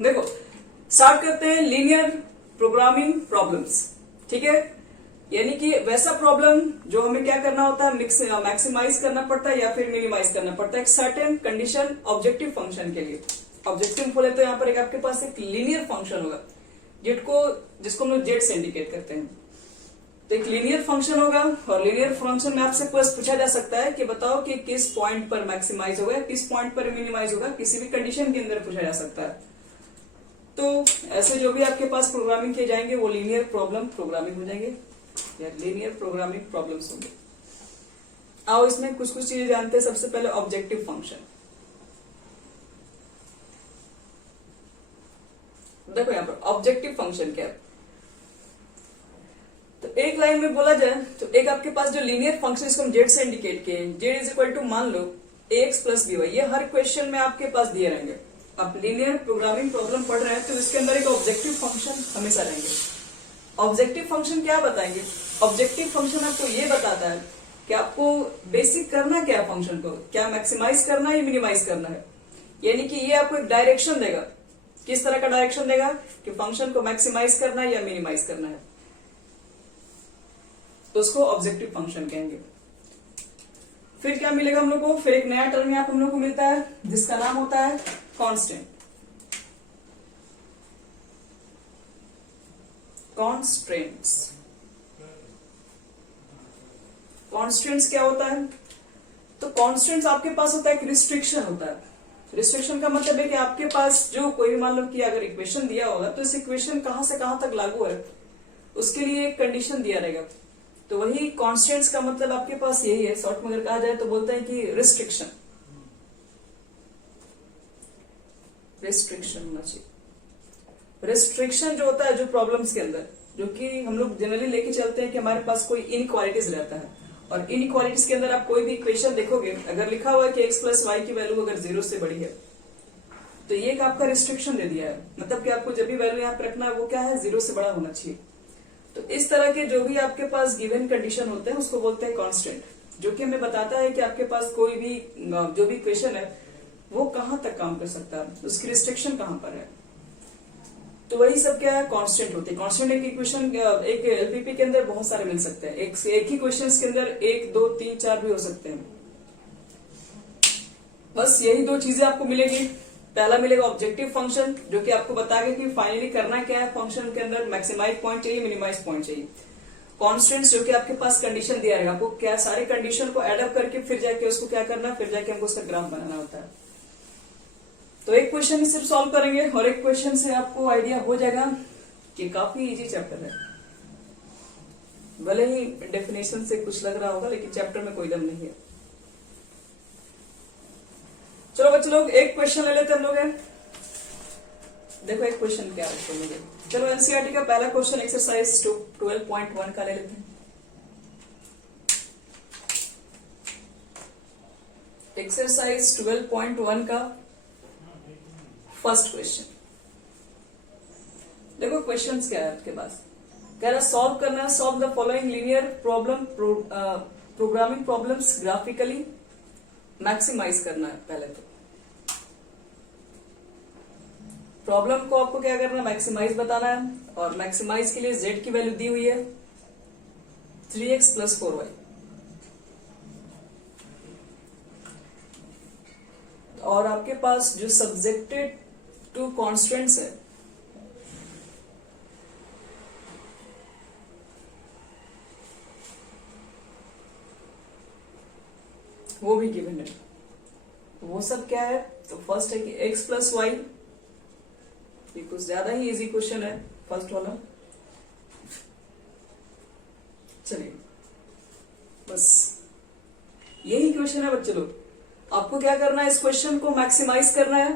देखो स्टार्ट करते हैं लीनियर प्रोग्रामिंग प्रॉब्लम्स। ठीक है, यानी कि वैसा प्रॉब्लम जो हमें क्या करना होता है, मैक्सिमाइज करना पड़ता है या फिर मिनिमाइज करना पड़ता है एक सर्टेन कंडीशन ऑब्जेक्टिव फंक्शन के लिए। ऑब्जेक्टिव बोले तो यहाँ पर एक आपके पास एक लीनियर फंक्शन होगा जिसको हम लोग जेड से इंडिकेट करते हैं। तो एक लीनियर फंक्शन होगा और लीनियर फंक्शन में आपसे बस पूछा जा सकता है कि बताओ कि किस पॉइंट पर मैक्सिमाइज होगा, किस पॉइंट पर मिनिमाइज होगा, किसी भी कंडीशन के अंदर पूछा जा सकता है। तो ऐसे जो भी आपके पास प्रोग्रामिंग किए जाएंगे वो लीनियर प्रॉब्लम प्रोग्रामिंग हो जाएंगे या लीनियर प्रोग्रामिंग प्रॉब्लम्स होंगे। आओ इसमें कुछ कुछ चीजें जानते हैं। सबसे पहले ऑब्जेक्टिव फंक्शन। देखो यहाँ पर ऑब्जेक्टिव फंक्शन क्या है, तो एक लाइन में बोला जाए तो एक आपके पास जो लीनियर फंक्शन इसको हम जेड से इंडिकेट किए, जेड इज इक्वल टू मान लो ax प्लस बी वाई, ये हर क्वेश्चन में आपके पास दिए रहेंगे। आप लीनियर प्रोग्रामिंग प्रॉब्लम पढ़ रहे हैं तो इसके अंदर एक ऑब्जेक्टिव फंक्शन हमेशा रहेंगे। ऑब्जेक्टिव फंक्शन क्या बताएंगे, ऑब्जेक्टिव फंक्शन आपको ये बताता है कि आपको बेसिक करना क्या है, फंक्शन को क्या मैक्सिमाइज करना है या मिनिमाइज करना है। यानी कि ये आपको एक डायरेक्शन देगा, किस तरह का डायरेक्शन देगा कि फंक्शन को मैक्सिमाइज करना है या मिनिमाइज करना है, तो उसको ऑब्जेक्टिव फंक्शन कहेंगे। फिर क्या मिलेगा हम लोग को, फिर एक नया टर्म यहाँ हम लोग को मिलता है जिसका नाम होता है कांस्टेंट। कॉन्स्टेंट्स, कॉन्स्टेंट्स क्या होता है, तो कॉन्स्टेंट्स आपके पास होता है एक रिस्ट्रिक्शन होता है। रिस्ट्रिक्शन का मतलब है कि आपके पास जो कोई मान लो कि अगर इक्वेशन दिया होगा तो इस इक्वेशन कहां से कहां तक लागू है उसके लिए एक कंडीशन दिया रहेगा। तो वही कॉन्स्टेंट्स का मतलब आपके पास यही है। शॉर्ट में अगर कहा जाए तो बोलते हैं कि रिस्ट्रिक्शन, रिस्ट्रिक्शन होना चाहिए। रिस्ट्रिक्शन जो होता है जो प्रॉब्लम्स के अंदर, जो कि हम लोग जनरली लेके चलते हैं कि हमारे पास कोई इनइक्वालिटीज रहता है और इनइक्वालिटीज के अंदर आप कोई भी इक्वेशन देखोगे अगर लिखा हुआ है कि x प्लस वाई की वैल्यू अगर 0 से बड़ी है तो ये एक आपका रिस्ट्रिक्शन दे दिया है, मतलब कि आपको जब भी वैल्यू यहाँ पे रखना है वो क्या है, 0 से बड़ा होना चाहिए। तो इस तरह के जो भी आपके पास गिवन कंडीशन होते हैं उसको बोलते हैं कांस्टेंट, जो कि हमें बताता है कि आपके पास कोई भी जो भी इक्वेशन है वो कहां तक काम कर सकता है, उसकी रिस्ट्रिक्शन कहां पर है। तो वही सब क्या है, कांस्टेंट होते हैं। कांस्टेंट एक इक्वेशन एक एलपीपी के अंदर बहुत सारे मिल सकते हैं, एक ही क्वेश्चन के अंदर 1 2 3 4 भी हो सकते हैं। बस यही दो चीजें आपको मिलेगी। पहला मिलेगा ऑब्जेक्टिव फंक्शन जो कि आपको बताएगा कि फाइनली करना क्या है, फंक्शन के अंदर मैक्सिमाइज पॉइंट चाहिए, मिनिमाइज पॉइंट चाहिए। कॉन्स्टेंट्स जो कि आपके पास कंडीशन दिया रहेगा, आपको क्या सारे कंडीशन को एड अप करके फिर जाके उसको क्या करना है, फिर जाके हमको उसका ग्राफ बनाना होता है। तो एक क्वेश्चन ही सिर्फ सॉल्व करेंगे और एक क्वेश्चन से आपको आइडिया हो जाएगा कि काफी इजी चैप्टर है। भले ही डेफिनेशन से कुछ लग रहा होगा लेकिन चैप्टर में कोई दम नहीं है। चलो बच्चे लोग एक क्वेश्चन ले लेते हम लोग हैं। देखो एक क्वेश्चन क्या है, चलो एनसीईआरटी का पहला क्वेश्चन एक्सरसाइज 12.1 का ले लेते हैं। एक्सरसाइज 12.1 का फर्स्ट क्वेश्चन। देखो क्वेश्चंस क्या है आपके पास, कह रहा सॉल्व करना है, solve the following linear problem programming problems graphically, maximise करना है। पहले तो प्रॉब्लम को आपको क्या करना है, मैक्सिमाइज बताना है और मैक्सिमाइज के लिए z की वैल्यू दी हुई है 3x प्लस 4y और आपके पास जो सब्जेक्टेड टू कॉन्स्टेंट्स है वो भी गिवन है। वो सब क्या है, तो फर्स्ट है कि x प्लस वाई, ये कुछ ज्यादा ही इजी क्वेश्चन है फर्स्ट वाला। चलिए बस यही क्वेश्चन है बच्चे लोग। आपको क्या करना है, इस क्वेश्चन को मैक्सिमाइज करना है।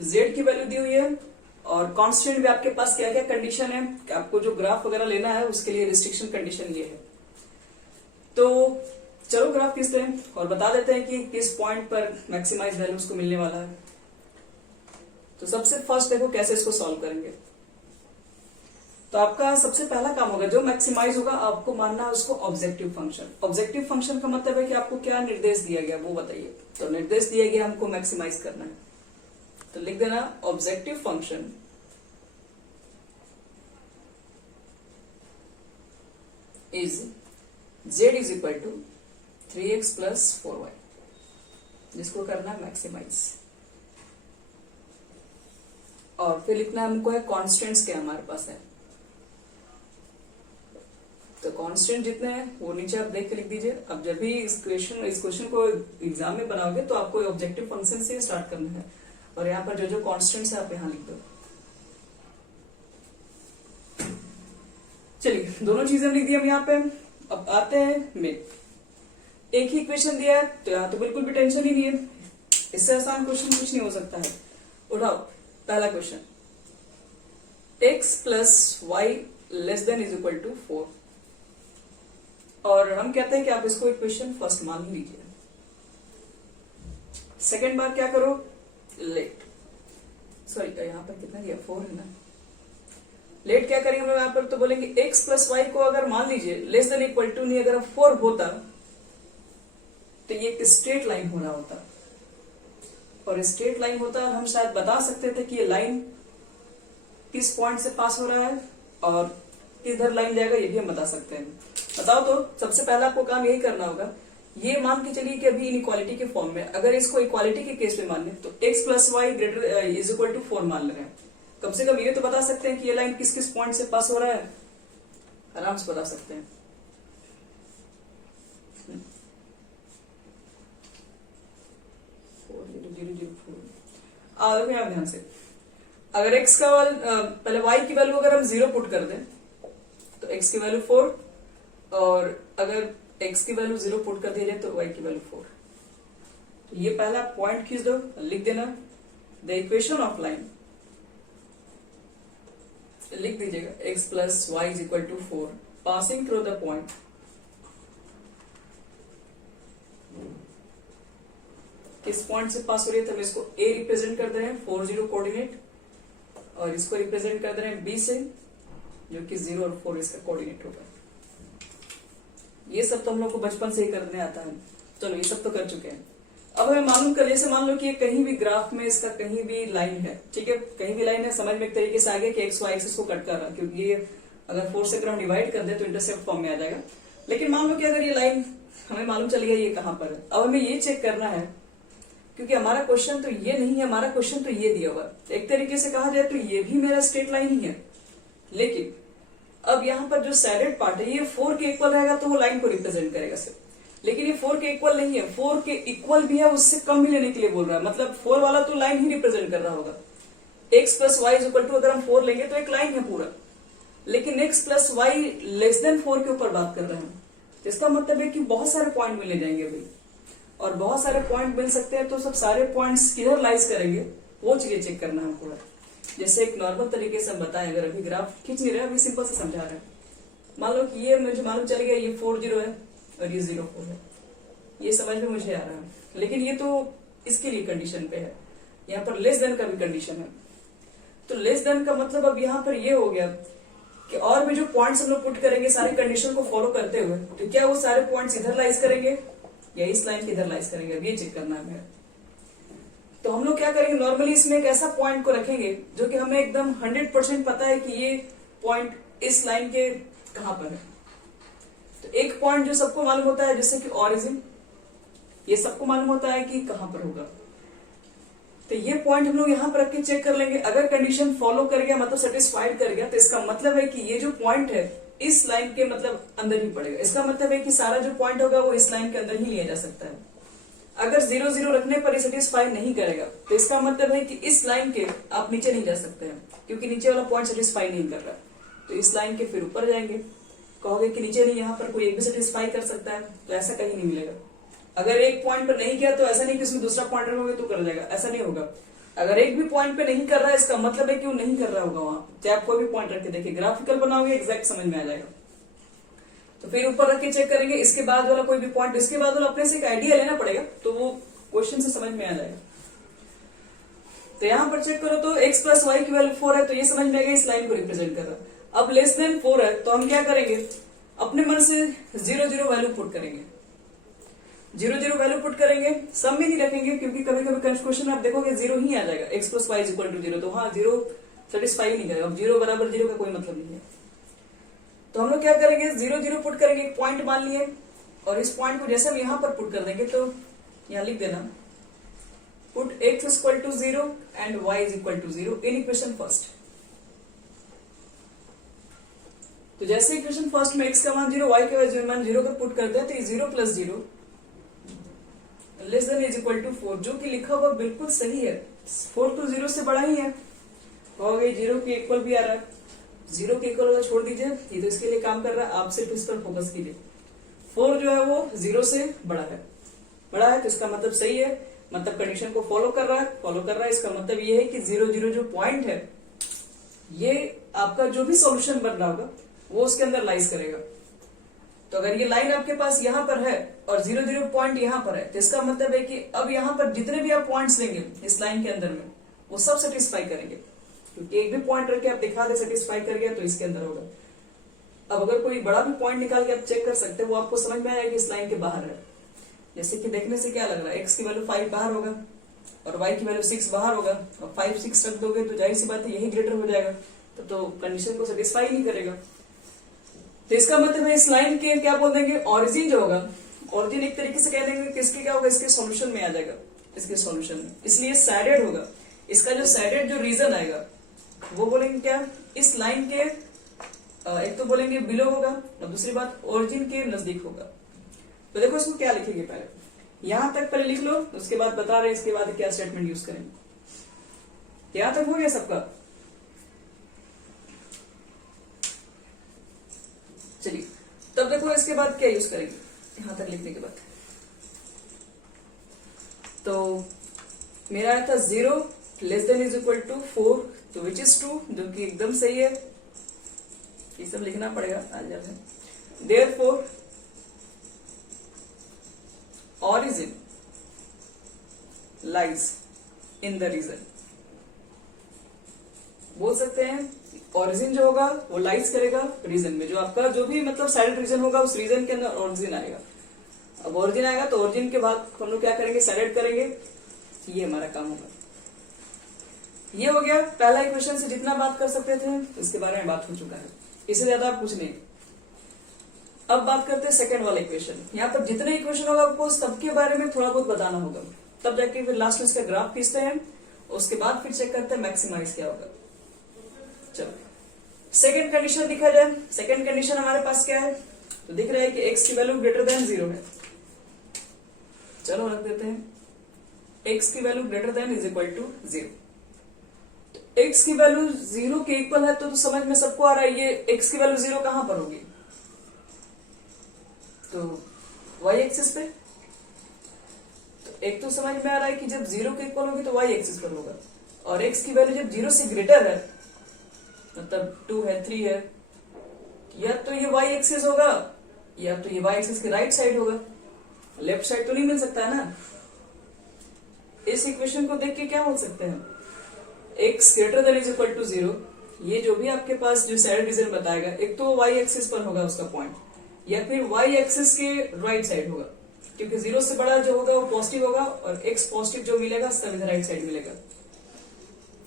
z की वैल्यू दी हुई है और कांस्टेंट भी आपके पास क्या क्या कंडीशन है कि आपको जो ग्राफ वगैरह लेना है उसके लिए रिस्ट्रिक्शन कंडीशन ये है। तो चलो ग्राफ खींचते हैं और बता देते हैं कि किस पॉइंट पर मैक्सिमाइज वैल्यू उसको मिलने वाला है। तो सबसे फर्स्ट देखो कैसे इसको सॉल्व करेंगे। तो आपका सबसे पहला काम होगा, जो मैक्सिमाइज होगा आपको मानना है उसको ऑब्जेक्टिव फंक्शन। ऑब्जेक्टिव फंक्शन का मतलब है कि आपको क्या निर्देश दिया गया वो बताइए। तो निर्देश दिया गया हमको मैक्सिमाइज करना है। तो लिख देना objective function is z is equal to 3x plus 4y, जिसको करना है मैक्सिमाइज। और फिर लिखना हमको है कॉन्स्टेंट्स क्या हमारे पास है, तो कांस्टेंट जितने हैं वो नीचे आप देख के लिख दीजिए। अब जब भी इस क्वेश्चन को एग्जाम में बनाओगे तो आपको ऑब्जेक्टिव फंक्शन से स्टार्ट करना है, और यहाँ पर जो जो कांस्टेंट्स है आप यहाँ लिख दो। चलिए दोनों चीजें लिख दी हम यहाँ पे। अब आते हैं में, एक ही इक्वेशन दिया है तो यहाँ तो बिल्कुल भी टेंशन ही नहीं है, इससे आसान क्वेश्चन कुछ नहीं हो सकता है। उठाओ पहला question, x plus y less than is equal to 4, और हम कहते हैं कि आप इसको इक्वेशन फर्स्ट मान ही लीजिए। सेकेंड बार क्या करो, लेट, सॉरी यहाँ पर कितना दिया 4 है ना, लेट क्या करेंगे हम लोग यहाँ पर, तो बोलेंगे x प्लस वाई को अगर मान लीजिए लेस देन इक्वल टू नहीं, अगर 4 होता तो ये एक स्ट्रेट लाइन हो रहा होता, और स्ट्रेट लाइन होता हम शायद बता सकते थे कि ये लाइन किस पॉइंट से पास हो रहा है और किधर लाइन जाएगा, ये भी हम बता सकते हैं। बताओ तो सबसे पहला आपको काम यही करना होगा, ये मान के चलिए कि अभी इनइक्वालिटी के फॉर्म में, अगर इसको इक्वालिटी के केस में मान लें तो x plus y greater is equal to 4 मान ले रहे हैं, कम से कम ये तो बता सकते हैं कि ये लाइन किस किस पॉइंट से पास हो रहा है, आराम से बता सकते हैं। आप ध्यान से, अगर x का पहले y की वैल्यू अगर हम 0 पुट कर दें तो x की वैल्यू 4, और अगर x की वैल्यू 0 पुट कर दी जाए तो y की वैल्यू 4। तो ये पहला पॉइंट खींच दो, लिख देना द इक्वेशन ऑफ लाइन, लिख दीजिएगा x plus y is equal to 4 passing through the point किस पॉइंट से पास हो रही है, तो हम इसको a रिप्रेजेंट कर दे रहे हैं 4 0 कोऑर्डिनेट, और इसको रिप्रेजेंट कर दे रहे हैं b से, जो कि 0 और 4 इसका कोऑर्डिनेट होगा। ये सब तो हम लोग को बचपन से ही करने आता है, चलो ये सब तो कर चुके हैं। अब हमें मालूम कर, जैसे मान लो कि कहीं भी ग्राफ में इसका कहीं भी लाइन है, ठीक है, कहीं भी लाइन है, समझ में एक तरीके से आ गया कि एक्स वाई एक्सिस को कट कर रहा है, क्योंकि ये अगर 4 से अगर हम डिवाइड कर दे तो इंटरसेप्ट फॉर्म में आ जाएगा। लेकिन मान लो कि अगर ये लाइन हमें मालूम चल गया ये कहां पर है, अब हमें ये चेक करना है, क्योंकि हमारा क्वेश्चन तो ये नहीं है, हमारा क्वेश्चन तो ये दिया हुआ, एक तरीके से कहा जाए तो ये भी मेरा स्ट्रेट लाइन ही है, लेकिन अब यहाँ पर जो सैडेड पार्ट है ये 4 के इक्वल रहेगा तो वो लाइन को रिप्रेजेंट करेगा सिर्फ, लेकिन ये 4 के इक्वल नहीं है, 4 के इक्वल भी है, उससे कम भी लेने के लिए बोल रहा है, मतलब 4 वाला तो लाइन ही रिप्रेजेंट कर रहा होगा। x plus y is equal to अगर हम 4 लेंगे तो एक लाइन है पूरा, लेकिन x plus y less than 4 के ऊपर बात कर रहे हैं, तो इसका मतलब है कि बहुत सारे पॉइंट मिलने जाएंगे अभी, और बहुत सारे पॉइंट मिल सकते हैं, तो सब सारे पॉइंट्स किधर लाइज करेंगे वो चीजें चेक करना है पूरा। जैसे एक नॉर्मल तरीके से हम बताएं, अगर अभी ग्राफ खींच नहीं रहे, अभी सिंपल से समझा रहे हैं, मान लो कि ये मुझे मालूम चल गया ये 4 0 है और ये 0 4 है, ये समझ में मुझे आ रहा है, लेकिन ये तो इसके लिए कंडीशन पे है, यहाँ पर लेस देन का भी कंडीशन है, तो लेस देन का मतलब अब यहाँ पर ये हो गया कि और भी जो पॉइंट्स हम लोग पुट करेंगे सारी कंडीशन को फॉलो करते हुए, तो क्या वो सारे पॉइंट्स इधर लाइज करेंगे या इस लाइन के इधर लाइज करेंगे, अब ये चेक करना है हमें। तो हम लोग क्या करेंगे, नॉर्मली इसमें एक ऐसा पॉइंट को रखेंगे जो कि हमें एकदम 100% पता है कि ये पॉइंट इस लाइन के कहां पर है। तो एक पॉइंट जो सबको मालूम होता है, जैसे कि ऑरिजिन, ये सबको मालूम होता है कि कहां पर होगा, तो ये पॉइंट हम लोग यहां पर रख के चेक कर लेंगे। अगर कंडीशन फॉलो कर गया, मतलब सेटिस्फाइड कर गया, तो इसका मतलब है कि ये जो पॉइंट है इस लाइन के मतलब अंदर ही पड़ेगा, इसका मतलब है कि सारा जो पॉइंट होगा वो इस लाइन के अंदर ही लिया जा सकता है। अगर 0 0 रखने पर सेटिस्फाई नहीं करेगा, तो इसका मतलब है कि इस लाइन के आप नीचे नहीं जा सकते हैं, क्योंकि नीचे वाला पॉइंट सेटिस्फाई नहीं कर रहा, तो इस लाइन के फिर ऊपर जाएंगे, कहोगे कि नीचे नहीं, यहाँ पर कोई एक भी सेटिस्फाई कर सकता है, तो ऐसा कहीं नहीं मिलेगा। अगर एक पॉइंट पर नहीं किया तो ऐसा नहीं कि उसमें दूसरा पॉइंट रखोगे तो कर जाएगा, ऐसा नहीं होगा। अगर एक भी पॉइंट पे नहीं कर रहा है, इसका मतलब है कि वो नहीं कर रहा होगा वहां, चाहे आप कोई भी पॉइंट रख के देखिए, ग्राफिकल बनाओगे एग्जैक्ट समझ में आ जाएगा। तो फिर ऊपर रख के चेक करेंगे, इसके बाद वाला कोई भी पॉइंट, इसके बाद वाला अपने से एक आइडिया लेना पड़ेगा, तो वो क्वेश्चन से समझ में आ जाएगा। तो यहां पर चेक करो तो x प्लस वाई की वैल्यू 4 है, तो ये समझ में आएगा इस लाइन को रिप्रेजेंट कर रहा है। अब लेस देन 4 है, तो हम क्या करेंगे, अपने मन से 0 0 वैल्यू पुट करेंगे। जीरो जीरो वैल्यू पुट करेंगे, सम में नहीं रखेंगे क्योंकि कभी कभी क्वेश्चन आप देखोगे जीरो ही आ जाएगा, x plus y is equal to zero, तो हाँ जीरो सेटिस्फाई नहीं करेगा, अब जीरो बराबर जीरो का कोई मतलब नहीं है। तो हम लोग क्या करेंगे, जीरो जीरो पुट करेंगे, एक पॉइंट मान लिए, और इस पॉइंट को जैसे हम यहां पर पुट कर देंगे तो यहां लिख देना put x is equal to zero and y is equal to zero in equation first. तो जैसे इक्वेशन फर्स्ट में x का मान जीरो, y का मान जीरो कर पुट करते हैं तो zero plus zero less than is equal to 4, जो कि लिखा हुआ बिल्कुल सही है, 4 तो जीरो से बड़ा ही है, कहोगे जीरो के इक्वल भी आ रहा है, जीरो के इक्वल वाला छोड़ दीजिए, ये तो इसके लिए काम कर रहा है, आप सिर्फ इस पर फोकस कीजिए। 4 जो है वो जीरो से बड़ा है, तो इसका मतलब सही है, मतलब कंडीशन को फॉलो कर रहा है, इसका मतलब ये है कि जीरो जीरो जो पॉइंट है ये आपका जो भी सॉल्यूशन बन रहा होगा वो उसके अंदर लाइज करेगा। तो अगर ये लाइन आपके पास यहाँ पर है और जीरो जीरो पॉइंट यहाँ पर है, तो इसका मतलब है कि अब यहाँ पर जितने भी आप पॉइंट्स लेंगे इस लाइन के अंदर में वो सब सेटिस्फाई करेंगे, क्योंकि एक भी पॉइंट रख के आप दिखा दे सेटिस्फाई कर गया तो इसके अंदर होगा। अब अगर कोई बड़ा भी पॉइंट निकाल के आप चेक कर सकते हैं, वो आपको समझ में आएगा कि इस लाइन के बाहर है। जैसे कि देखने से क्या लग रहा है, x की वैल्यू 5 बाहर होगा और y की वैल्यू 6 बाहर होगा, और 5 6 रख दोगे तो जाहिर सी बात है यही ग्रेटर हो जाएगा, तो कंडीशन को सेटिस्फाई नहीं करेगा। तो इसका मतलब है इस लाइन के क्या बोल देंगे, ऑरिजिन जो होगा, ऑरिजिन एक तरीके से कह देंगे कि इसके क्या होगा, इसके सॉल्यूशन में आ जाएगा, इसके सॉल्यूशन में, इसलिए सैडेड होगा। इसका जो सैडेड जो रीजन आएगा वो बोलेंगे क्या, इस लाइन के एक तो बोलेंगे बिलो होगा और दूसरी बात ओरिजिन के नजदीक होगा। तो देखो इसको क्या लिखेंगे, पहले यहां तक पहले लिख लो, उसके बाद बता रहे हैं इसके बाद क्या स्टेटमेंट यूज करेंगे। यहां तक हो गया सबका, चलिए तब देखो इसके बाद क्या यूज करेंगे, यहां तक लिखने के बाद। तो मेरा आया था 0 less than is equal to 4, तो विच इज ट्रू, जो कि एकदम सही है, ये सब लिखना पड़ेगा आज जब। Therefore origin lies in the region, बोल सकते हैं ओरिजिन जो होगा वो लाइज करेगा रीजन में, जो आपका जो भी मतलब साइड रीजन होगा उस रीजन के अंदर ओरिजिन आएगा। अब ओरिजिन आएगा तो ओरिजिन के बाद हम लोग क्या करेंगे, साइड करेंगे, ये हमारा काम होगा। ये हो गया पहला इक्वेशन से जितना बात कर सकते थे इसके बारे में बात हो चुका है, इससे ज्यादा आप कुछ नहीं। अब बात करते हैं सेकंड वाला इक्वेशन। यहाँ पर जितने इक्वेशन होगा आपको सबके बारे में थोड़ा बहुत बताना होगा, तब जाके फिर लास्ट में इसका ग्राफ खींचते हैं, उसके बाद फिर चेक करते हैं मैक्सिमाइज क्या होगा। चलो सेकंड कंडीशन दिखा जाए। सेकंड कंडीशन हमारे पास क्या है, तो दिख रहा है कि x की वैल्यू ग्रेटर देन 0 है। चलो रख देते हैं x की value greater than is equal to 0। तो x की वैल्यू 0 के इक्वल है तो समझ में सबको आ रहा है ये x की वैल्यू 0 कहां पर होगी, तो y एक्सिस पे। तो एक तो समझ में आ रहा है कि जब 0 के इक्वल होगी तो y एक्सिस पर होगा, और x की वैल्यू जब 0 से ग्रेटर है मतलब 2 है 3 है, या तो ये y एक्सिस होगा या तो ये y एक्सिस के राइट साइड होगा, लेफ्ट साइड तो नहीं मिल सकता है ना। इस इक्वेशन को देख के क्या बोल सकते हैं, x greater than is equal to 0, ये जो भी आपके पास जो साइड रीजन बताएगा एक तो y एक्सिस पर होगा उसका पॉइंट, या फिर y एक्सिस के राइट साइड होगा, क्योंकि 0 से बड़ा जो होगा वो पॉजिटिव होगा और x पॉजिटिव जो मिलेगा सब इधर राइट साइड मिलेगा।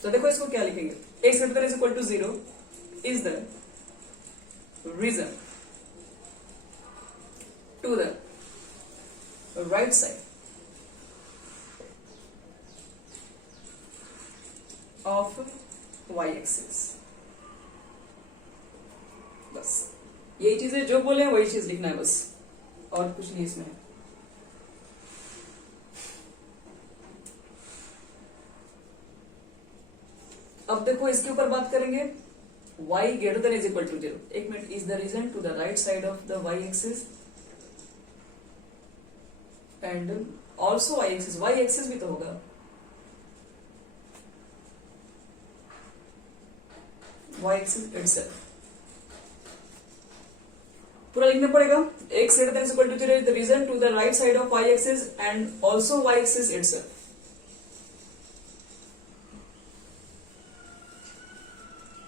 तो देखो इसको क्या लिखेंगे, x greater than is equal to 0 is the region to the right side of y axis. बस यही चीजें जो बोले वही चीज लिखना है बस, और कुछ नहीं इसमें। अब देखो इसके ऊपर बात करेंगे, y greater than is equal to 0। एक minute, is the region to the right side of the y axis and also y axis, y axis भी तो होगा, y एक्सिस इटसेल्फ पूरा लिखना पड़ेगा। x greater than is equal to 0 is the reason to the right side of y axis and also y axis itself.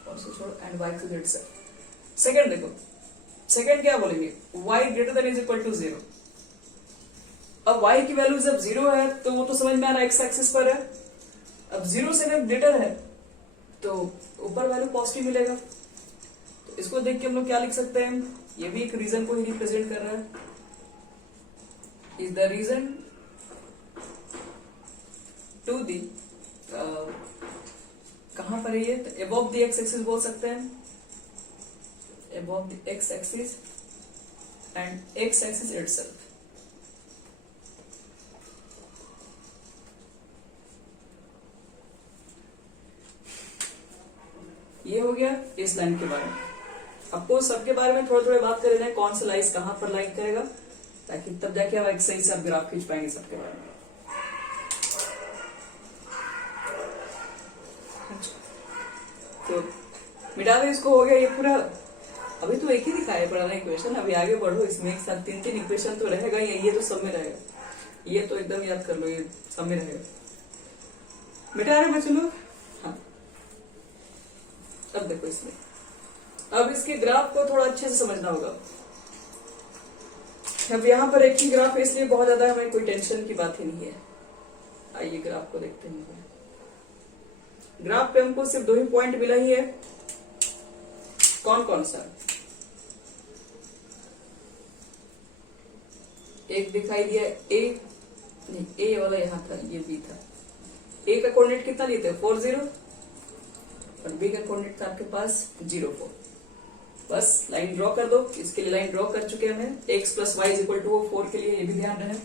Also छोड़ो and y axis itself. Second देखो, second क्या बोलेंगे, y greater than is equal to 0 अब y की value जब 0 है तो वो तो समझ में आ रहा है x एक्सिस पर है। अब 0 से अगर ग्रेटर है तो ऊपर वैल्यू पॉजिटिव मिलेगा। तो इसको देख के हम लोग क्या लिख सकते हैं, ये भी एक रीजन को ही रिप्रेजेंट कर रहा है। Is the region to the, कहां पर है ये, अबव द एक्स एक्सिस बोल सकते हैं, above the x axis and x axis itself. ये हो गया इस लाइन के बारे में। आपको सबके बारे में थोड़े थोड़े बात कर रहे हैं, कौन सा लाइन कहां पर लाइन करेगा, ताकि तब जाके आप एक सही से आप ग्राफ खींच पाएंगे सबके बारे में। तो मिटा दो इसको, हो गया ये पूरा। अभी तो एक ही दिखाया है पुराना इक्वेशन, अभी आगे बढ़ो, इसमें एक साथ तीन तीन इक्वेशन तो रहेगा ही, ये तो सब में रहेगा, ये तो एकदम याद कर लो, ये सब में रहेगा। मिटा रहे बच्चों लोग, हाँ। अब देखो इसमें, अब इसके ग्राफ को थोड़ा अच्छे से समझना होगा। अब यहाँ पर एक ही ग्राफ है, इसलिए बहुत ज्यादा हमें कोई टेंशन की बात ही नहीं है। आइए ग्राफ को देखते हैं। ग्राफ पे हमको सिर्फ 2 ही पॉइंट मिला ही है, कौन कौन सा, एक दिखाई दिया ए, नहीं ए वाला यहाँ था, ये बी था। ए का कोऑर्डिनेट कितना लिए थे 4 0, और बी का कोऑर्डिनेट था आपके पास 0 4। बस लाइन ड्रॉ कर दो, इसके लिए लाइन ड्रॉ कर चुके हैं हमें, x plus y equal to 4 के लिए, ये भी ध्यान रहे।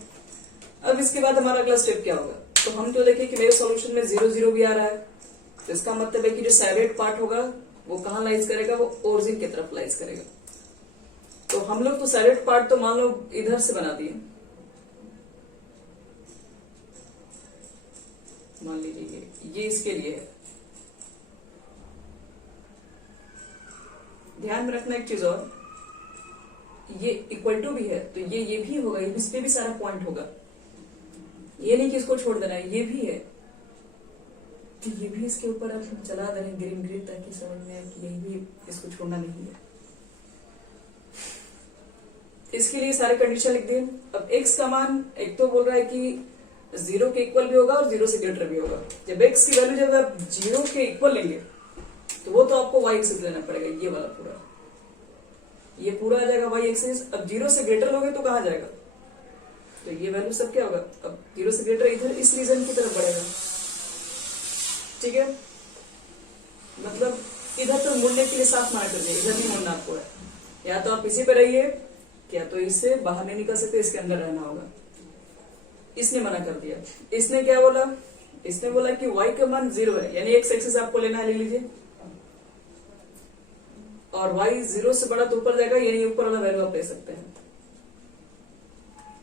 अब इसके बाद हमारा अगला स्टेप क्या होगा, तो हम तो देखें कि मेरे सॉल्यूशन में 0 0 भी आ रहा है, तो इसका मतलब है कि जो सैडेड पार्ट होगा वो कहाँ लाइज करेगा, वो ओरिजिन की तरफ लाइज करेगा। तो हम लोग तो सैडेड पार्ट तो मान लो इधर से बना दिए, मान लीजिए ये इसके लिए है। ध्यान में रखना एक चीज और, ये इक्वल टू भी है तो ये भी होगा, इस पे भी सारा पॉइंट होगा, ये नहीं कि इसको छोड़ देना है, ये भी है तो ये भी इसके ऊपर आप चला दे रहे ग्रीन ग्रीन, ताकि समझ में आए कि यही भी इसको छोड़ना नहीं है। इसके लिए सारे कंडीशन लिख दिए। अब x का मान एक तो बोल रहा है कि 0 के इक्वल भी होगा और 0 से ग्रेटर भी होगा। जब x की वैल्यू जब आप 0 के इक्वल लेंगे तो वो तो आपको y एक्सिस लेना पड़ेगा, ये वाला पूरा, ये पूरा आ जाएगा y एक्सिस। अब 0 से ग्रेटर लोगे तो कहाँ जाएगा, तो ये वैल्यू सब क्या होगा, अब 0 से ग्रेटर इधर इस रीजन की तरफ बढ़ेगा, ठीक है। मतलब इधर तो मुड़ने के लिए साफ मना कर दिया, इधर नहीं मुड़ना आपको है, या तो आप इसी पे रहिए, क्या तो इससे बाहर नहीं निकल सकते, इसके अंदर रहना होगा। इसने मना कर दिया। इसने क्या बोला, इसने बोला कि y का मान 0 है, यानी x एक्सिस आपको लेना है, ले लीजिए, और y 0 से बड़ा तो ऊपर जाएगा, यानी ऊपर वाला वैल्यू आप ले सकते हैं,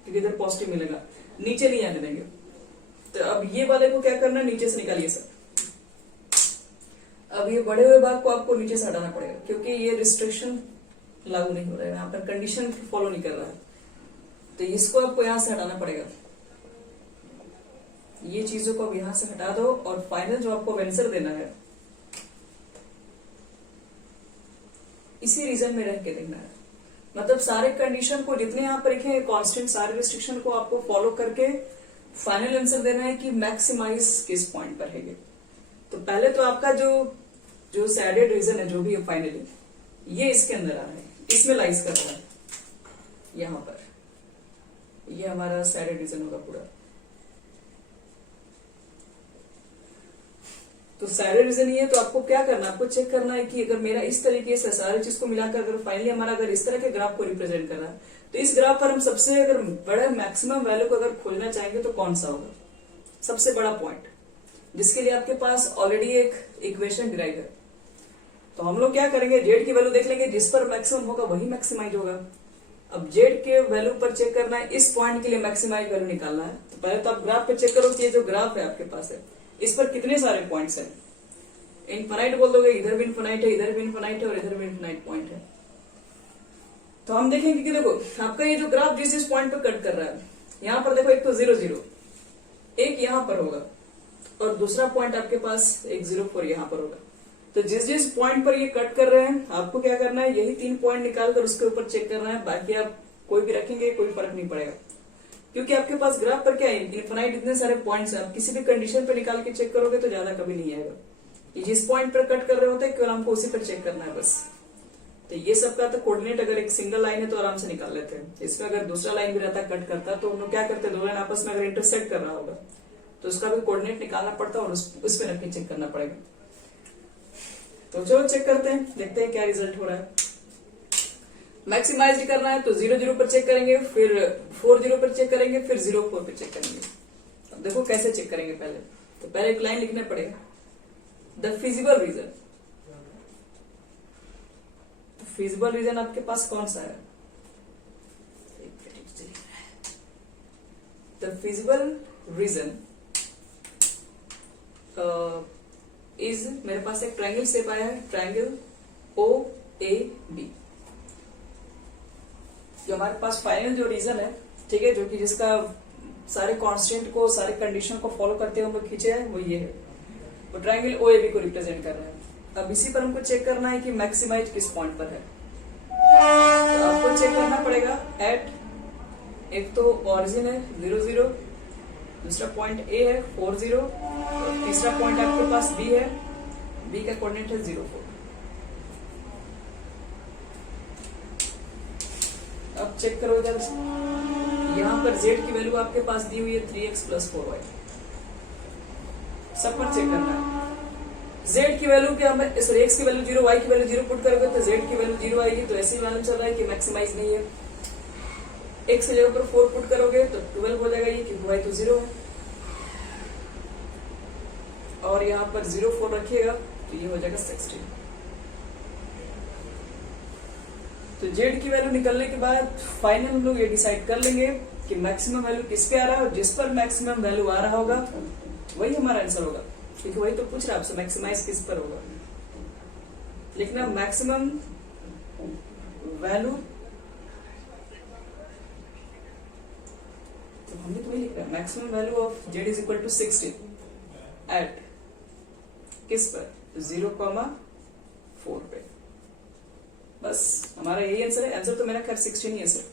क्योंकि इधर पॉजिटिव मिलेगा, नीचे नहीं आने देंगे। तो अब ये वाले को क्या करना है, नीचे से निकालिए सब। अब ये बढ़े हुए भाग को आपको नीचे से हटाना पड़ेगा, क्योंकि ये रिस्ट्रिक्शन लागू नहीं हो रहा है, यहाँ पर कंडीशन फॉलो नहीं कर रहा है, तो इसको आपको यहां से हटाना पड़ेगा। ये चीजों को अब यहां से हटा दो, और फाइनल जो आपको आंसर देना है इसी रीजन में रह के देखना है। मतलब सारे कंडीशन को जितने यहाँ पर लिखे हैं कांस्टेंट, सारे रिस्ट्रिक्शन को आपको फॉलो करके फाइनल आंसर देना है कि मैक्सिमाइज किस पॉइंट पर है। तो पहले तो आपका जो सैडेड रीजन है, जो भी है फाइनली, ये इसके अंदर आ रहा है, इसमें लाइज कर रहा है, यहां पर ये हमारा सैडेड रीजन होगा पूरा। तो सैडेड रीजन ये है, तो आपको क्या करना है, आपको चेक करना है कि अगर मेरा इस तरीके से सारी चीज को मिलाकर अगर फाइनली हमारा अगर इस तरह के ग्राफ को रिप्रेजेंट कर रहा है, तो इस ग्राफ पर हम सबसे अगर बड़ा मैक्सिमम वैल्यू को अगर खोजना चाहेंगे तो कौन सा होगा सबसे बड़ा पॉइंट, जिसके लिए आपके पास ऑलरेडी एक इक्वेशन डिराइव है। तो हम लोग क्या करेंगे, जेड की वैल्यू देख लेंगे, जिस पर मैक्सिमम होगा वही मैक्सिमाइज होगा। अब जेड के वैल्यू पर चेक करना है, इस पॉइंट के लिए मैक्सिमाइज वैल्यू निकालना है। तो पहले तो आप ग्राफ पे चेक करो कि ये जो ग्राफ है आपके पास है, इस पर कितने सारे पॉइंट्स हैं। इनफाइनाइट बोल दोगे, इधर भी इनफाइनाइट है, इधर भी इनफाइनाइट है, और इधर भी इनफाइनाइट पॉइंट है। तो हम देखेंगे कि देखो आपका ये जो ग्राफ जिस पॉइंट पर कट कर रहा है, यहाँ पर देखो एक तो 0 0, एक यहाँ पर होगा, और दूसरा पॉइंट आपके पास एक 0 4 यहाँ पर होगा। तो जिस पॉइंट पर ये कट कर रहे हैं, आपको क्या करना है, यही 3 पॉइंट निकालकर उसके ऊपर चेक करना है। बाकी आप कोई भी रखेंगे कोई फर्क नहीं पड़ेगा, क्योंकि आपके पास ग्राफ पर क्या है, इनफाइनाइट इतने सारे पॉइंट्स हैं, आप किसी भी कंडीशन पे निकाल के चेक करोगे तो ज्यादा कभी नहीं आएगा। ये जिस पॉइंट पर कट कर रहे होते हैं केवल हमको उसी पर चेक करना है बस। तो ये सबका तो कोऑर्डिनेट अगर एक सिंगल लाइन है तो आराम से निकाल लेते हैं। इसमें अगर दूसरा लाइन भी रहता कट करता तो हम लोग क्या करते, दो लाइन आपस में अगर इंटरसेक्ट कर रहा होगा तो उसका भी कोऑर्डिनेट निकालना पड़ता है और उस पर रख के चेक करना पड़ेगा। तो चलो चेक करते हैं, देखते हैं क्या रिजल्ट हो रहा है। मैक्सिमाइज करना है तो 0 0 पर चेक करेंगे, फिर 4 0 पर चेक करेंगे, फिर 0 4 पर चेक करेंगे। अब देखो कैसे चेक करेंगे। पहले तो पहले एक लाइन लिखना पड़ेगा, the feasible region. Feasible region आपके पास कौन सा है? द फिजिबल रीजन इज, मेरे पास एक ट्रायंगल शेप आया है, ट्रायंगल OAB। जो हमारे पास फाइनल जो रीजन है, ठीक है, जो कि जिसका सारे कांस्टेंट को, सारे कंडीशन को फॉलो करते हुए हम लोग खींचे हैं, वो ये है। वो ट्रायंगल OAB को रिप्रेजेंट कर रहा है। अब इसी पर हमको चेक करना है कि मैक्सिमाइज किस पॉइंट पर है। तो आपको चेक करना पड़ेगा एट, एक तो ऑरिजिन है 0 0, दूसरा पॉइंट A है 4 0, और तीसरा पॉइंट आपके पास B है, B का कोऑर्डिनेट है 0 4। अब चेक करो इधर, यहाँ पर Z की वैल्यू आपके पास दी हुई है 3x + 4y। सब पर चेक करना है। Z की वैल्यू क्या, हमें x की वैल्यू 0, y की वैल्यू 0 पुट करोगे तो Z की वैल्यू 0 आएगी, तो ऐसे ही मालूम चल रहा है कि मैक्सिमाइज नहीं है। x की जगह पर 4 पुट करोगे तो 12 हो जाएगा, ये क्योंकि y तो 0 है। और यहाँ पर 0 4 रखिएगा तो ये हो जाएगा 16। तो Z की वैल्यू निकलने के बाद फाइनल हम लोग ये डिसाइड कर लेंगे कि मैक्सिमम वैल्यू किस पे आ रहा है, और जिस पर मैक्सिमम वैल्यू आ रहा होगा वही हमारा आंसर होगा, क्योंकि वही तो पूछ रहा है आपसे मैक्सिमाइज किस पर होगा। लिखना मैक्सिमम वैल्यू, तो हमने तो वही लिख रहा है, maximum value of Z is equal to 16 at किस पर, 0, 4 पे। बस हमारा यही आंसर है। आंसर तो मेरा खैर 16 ही है सर।